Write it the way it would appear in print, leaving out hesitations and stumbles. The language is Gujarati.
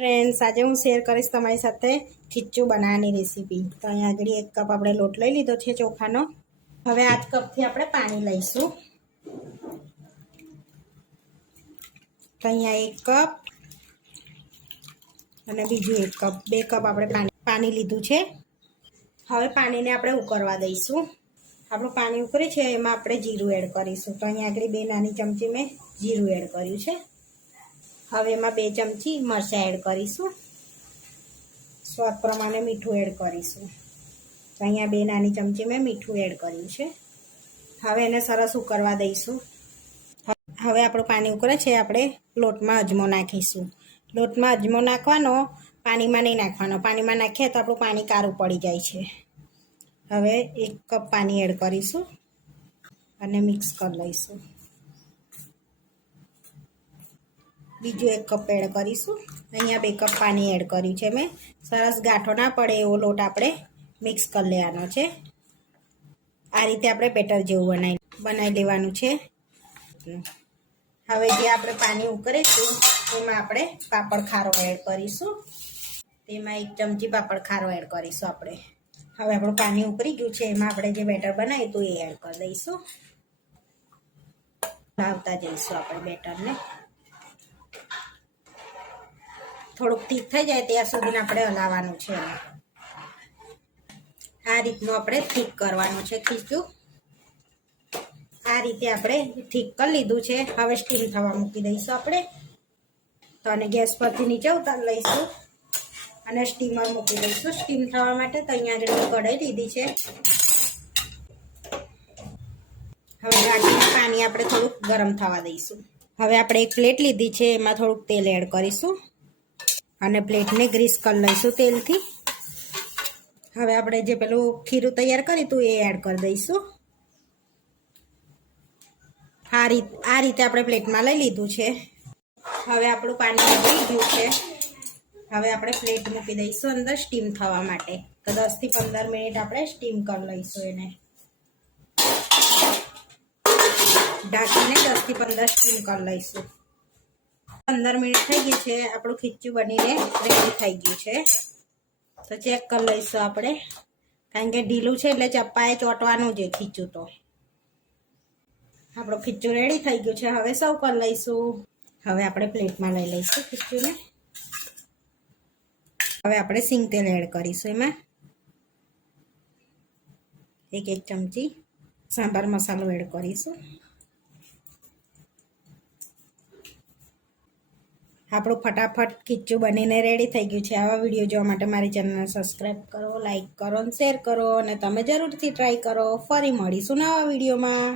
ફ્રેન્ડ્સ, આજે હું શેર કરીશ તમારી સાથે ખીચું બનાવવાની રેસીપી। તો અહીંયા આગળ 1 કપ આપણે લોટ લઈ લીધો છે ચોખાનો। હવે આ જ કપથી આપણે પાણી લઈશું। તો અહીંયા 1 કપ અને બીજું 1 કપ, 2 કપ આપણે પાણી લીધું છે। હવે પાણીને આપણે ઉકળવા દઈશું। આપણું પાણી ઉકળે છે એમાં આપણે જીરું એડ કરીશું। તો અહીંયા આગળ 2 નાની ચમચી મેં જીરું એડ કર્યું છે। હવે એમાં 2 ચમચી મરચાં એડ કરીશું। સ્વાદ પ્રમાણે મીઠું એડ કરીશું। તો અહીંયા 2 નાની ચમચી મેં મીઠું એડ કર્યું છે। હવે એને સરસ ઉકળવા દઈશું। હવે આપણું પાણી ઉકળે છે, આપણે લોટમાં અજમો નાખીશું। લોટમાં અજમો નાખવાનો, પાણીમાં નહીં નાખવાનો। પાણીમાં નાખીએ તો આપણું પાણી કારું પડી જાય છે। હવે 1 કપ પાણી એડ કરીશું અને મિક્સ કરી લઈશું। બીજું 1 કપ એડ કરીશું। અહીંયા 2 કપ પાણી એડ કર્યું છે મેં। સરસ ગાંઠો ના પડે એવો લોટ આપણે મિક્સ કરી લેવાનો છે। આ રીતે આપણે બેટર જેવું બનાવી લેવાનું છે। હવે જે આપણે પાણી ઉકળીશું એમાં આપણે પાપડ ખારો એડ કરીશું। તેમાં 1 ચમચી પાપડ ખારો એડ કરીશું આપણે। હવે આપણું પાણી ઉકળી ગયું છે, એમાં આપણે જે બેટર બનાવ્યું હતું એ એડ કરી દઈશું। લાવતા જઈશું આપણે બેટરને। થોડુંક ઠીક થઈ જાય ત્યાં સુધી આપણે હલાવવાનું છે। આ રીતનું આપણે ઠીક કરવાનું છે ખીચું। આ રીતે આપણે ઠીક કરી લીધું છે। હવે સ્ટીમ થવા મૂકી દઈશું આપણે। તો અને ગેસ પરથી નીચે ઉતારી લઈશું અને સ્ટીમર મૂકી દઈશું સ્ટીમ થવા માટે। તો અહીંયા આગળ કઢાઈ લીધી છે। હવે બાકીનું પાણી આપણે થોડુંક ગરમ થવા દઈશું। હવે આપણે 1 પ્લેટ લીધી છે, એમાં થોડુંક તેલ એડ કરીશું અને પ્લેટને ગ્રીસ કરી લઈશું તેલથી। હવે આપણે જે પેલું ખીરું તૈયાર કર્યું હતું એ એડ કરી દઈશું। આ રીતે આપણે પ્લેટમાં લઈ લીધું છે। હવે આપણું પાણી ઉકળી ગયું છે। હવે આપણે પ્લેટ મૂકી દઈશું અંદર સ્ટીમ થવા માટે। તો 10 થી 15 મિનિટ આપણે સ્ટીમ કરી લઈશું એને ઢાંકીને। 10 થી 15 સ્ટીમ કરી લઈશું। 15 મિનિટ થઈ ગઈ છે, આપણું ખીચું બનીને રેડી થઈ ગયું છે। તો ચેક કરી લઈશું આપણે, કારણ કે ઢીલું છે એટલે ચપ્પાએ ચોંટવાનું છે ખીચું। તો આપણું ખીચું રેડી થઈ ગયું છે। હવે સર્વ કરી લઈશું। હવે આપણે પ્લેટમાં લઈ લઈશું ખીચુંને। હવે આપણે સિંગ તેલ એડ કરીશું એમાં। 1 ચમચી સાંભાર મસાલો એડ કરીશું। આપણું ફટાફટ ખીચું બનીને રેડી થઈ ગયું છે। આવા વિડીયો જોવા માટે મારી ચેનલને સબસ્ક્રાઈબ કરો, લાઈક કરો અને શેર કરો, અને તમે જરૂરથી ટ્રાય કરો। ફરી મળીશું નવા વિડીયોમાં।